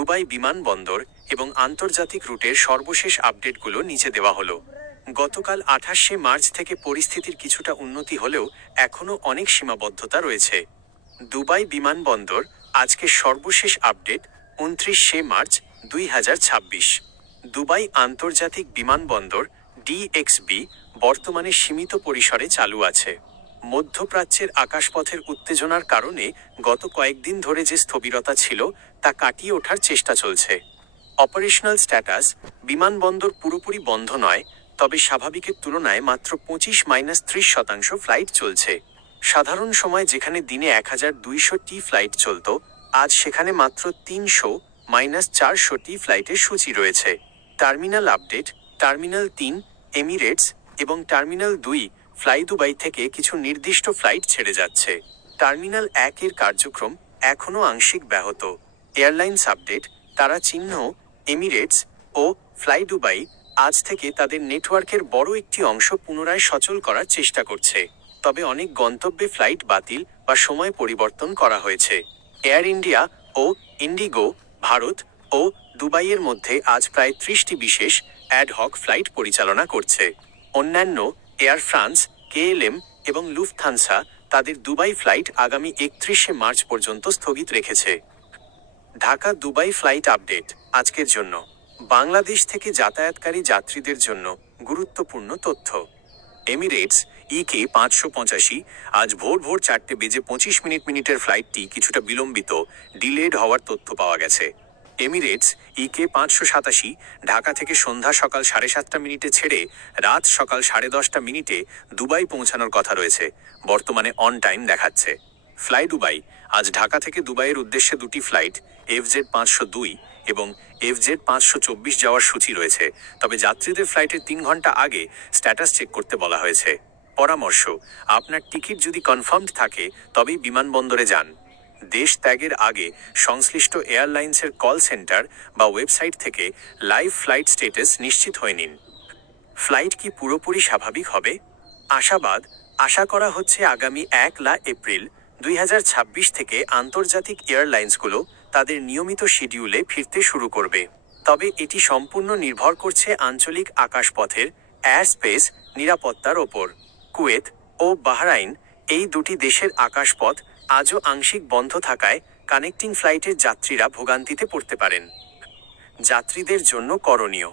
Dubai বিমানবন্দর এবং আন্তর্জাতিক রুটের সর্বশেষ আপডেটগুলো নিচে দেওয়া হলো। গতকাল 28শে মার্চ থেকে পরিস্থিতির কিছুটা উন্নতি হলেও এখনও অনেক সীমাবদ্ধতা রয়েছে। দুবাই বিমানবন্দর আজকের সর্বশেষ আপডেট 29শে মার্চ 2026। দুবাই আন্তর্জাতিক বিমানবন্দর DXB বর্তমানে সীমিত পরিসরে চালু আছে। মধ্যপ্রাচ্যের আকাশপথের উত্তেজনার কারণে গত কয়েকদিন ধরে যে স্থবিরতা ছিল তা কাটিয়ে ওঠার চেষ্টা চলছে। অপারেশনাল স্ট্যাটাস: বিমানবন্দর পুরোপুরি বন্ধ নয়, তবে স্বাভাবিকের তুলনায় মাত্র 25-30% ফ্লাইট চলছে। সাধারণ সময় যেখানে দিনে 1200টি ফ্লাইট চলত, আজ সেখানে মাত্র 300-400টি ফ্লাইটের সূচি রয়েছে। টার্মিনাল আপডেট: টার্মিনাল 3 এমিরেটস এবং টার্মিনাল 2 ফ্লাই দুবাই থেকে কিছু নির্দিষ্ট ফ্লাইট ছেড়ে যাচ্ছে। টার্মিনাল 1 এর কার্যক্রম এখনও আংশিক ব্যাহত। এয়ারলাইন্স আপডেট: তারা চিহ্ন, এমিরেটস ও ফ্লাই দুবাই আজ থেকে তাদের নেটওয়ার্কের বড় একটি অংশ পুনরায় সচল করার চেষ্টা করছে, তবে অনেক গন্তব্যে ফ্লাইট বাতিল বা সময় পরিবর্তন করা হয়েছে। এয়ার ইন্ডিয়া ও ইন্ডিগো ভারত ও দুবাইয়ের মধ্যে আজ প্রায় 30টি বিশেষ অ্যাডহক ফ্লাইট পরিচালনা করছে। অন্যান্য এয়ার ফ্রান্স, KLM এবং লুফথানসা তাদের দুবাই ফ্লাইট আগামী 31শে মার্চ পর্যন্ত স্থগিত রেখেছে। ঢাকা দুবাই ফ্লাইট আপডেট আজকের জন্য। বাংলাদেশ থেকে যাতায়াতকারী যাত্রীদের জন্য গুরুত্বপূর্ণ তথ্য। এমিরেটস EK 585 আজ ভোর 4:25 ফ্লাইটটি কিছুটা বিলম্বিত, ডিলেড হওয়ার তথ্য পাওয়া গেছে। এমিরেটস EK 587 ঢাকা থেকে সন্ধ্যা সকাল 7:30 ছেড়ে রাত সকাল 10:30 দুবাই পৌঁছানোর কথা রয়েছে, বর্তমানে অন টাইম দেখাচ্ছে। ফ্লাই দুবাই আজ ঢাকা থেকে দুবাইয়ের উদ্দেশ্যে দুটি ফ্লাইট FZ 502 এবং FZ 524 যাওয়ার সূচি রয়েছে, তবে যাত্রীদের ফ্লাইটের 3 ঘন্টা আগে স্ট্যাটাস চেক করতে বলা হয়েছে। পরামর্শ: আপনার টিকিট যদি কনফার্মড থাকে তবেই বিমানবন্দরে যান। দেশ ত্যাগের আগে সংশ্লিষ্ট এয়ারলাইন্সের কল সেন্টার বা ওয়েবসাইট থেকে লাইভ ফ্লাইট স্ট্যাটাস নিশ্চিত হয়ে নিন। ফ্লাইট কি পুরোপুরি স্বাভাবিক হবে? আশাবাদ: আশা করা হচ্ছে আগামী 1 এপ্রিল 2026 থেকে আন্তর্জাতিক এয়ারলাইন্সগুলো তাদের নিয়মিত শিডিউলে ফিরতে শুরু করবে, তবে এটি সম্পূর্ণ নির্ভর করছে আঞ্চলিক আকাশপথের এয়ারস্পেস নিরাপত্তার ওপর। কুয়েত ও বাহরাইন এই দুটি দেশের আকাশপথ আজও আংশিক বন্ধ থাকায় কানেক্টিং ফ্লাইটের যাত্রীরা ভোগান্তিতে পড়তে পারেন। যাত্রীদের জন্য করণীয়: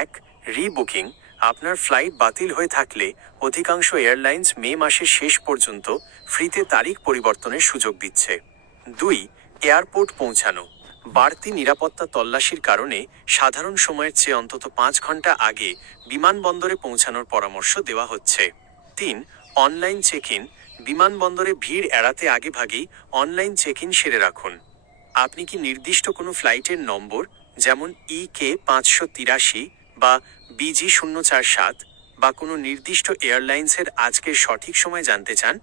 1. রি-বুকিং: আপনার ফ্লাইট বাতিল হয়ে থাকলে অধিকাংশ এয়ারলাইন্স মে মাসের শেষ পর্যন্ত ফ্রিতে তারিখ পরিবর্তনের সুযোগ দিচ্ছে। 2. এয়ারপোর্ট পৌঁছানো: বাড়তি নিরাপত্তা তল্লাশির কারণে সাধারণ সময়ের চেয়ে অন্তত 5 ঘন্টা আগে বিমানবন্দরে পৌঁছানোর পরামর্শ দেওয়া হচ্ছে। 3. অনলাইন চেক ইন: বিমানবন্দরে ভিড় এড়াতে আগেভাগেই অনলাইন চেক ইন সেরে রাখুন। আপনি কি নির্দিষ্ট কোনো ফ্লাইটের নম্বর, যেমন EK 583 বা BG 047 বা কোনো নির্দিষ্ট এয়ারলাইন্সের আজকের সঠিক সময় জানতে চান?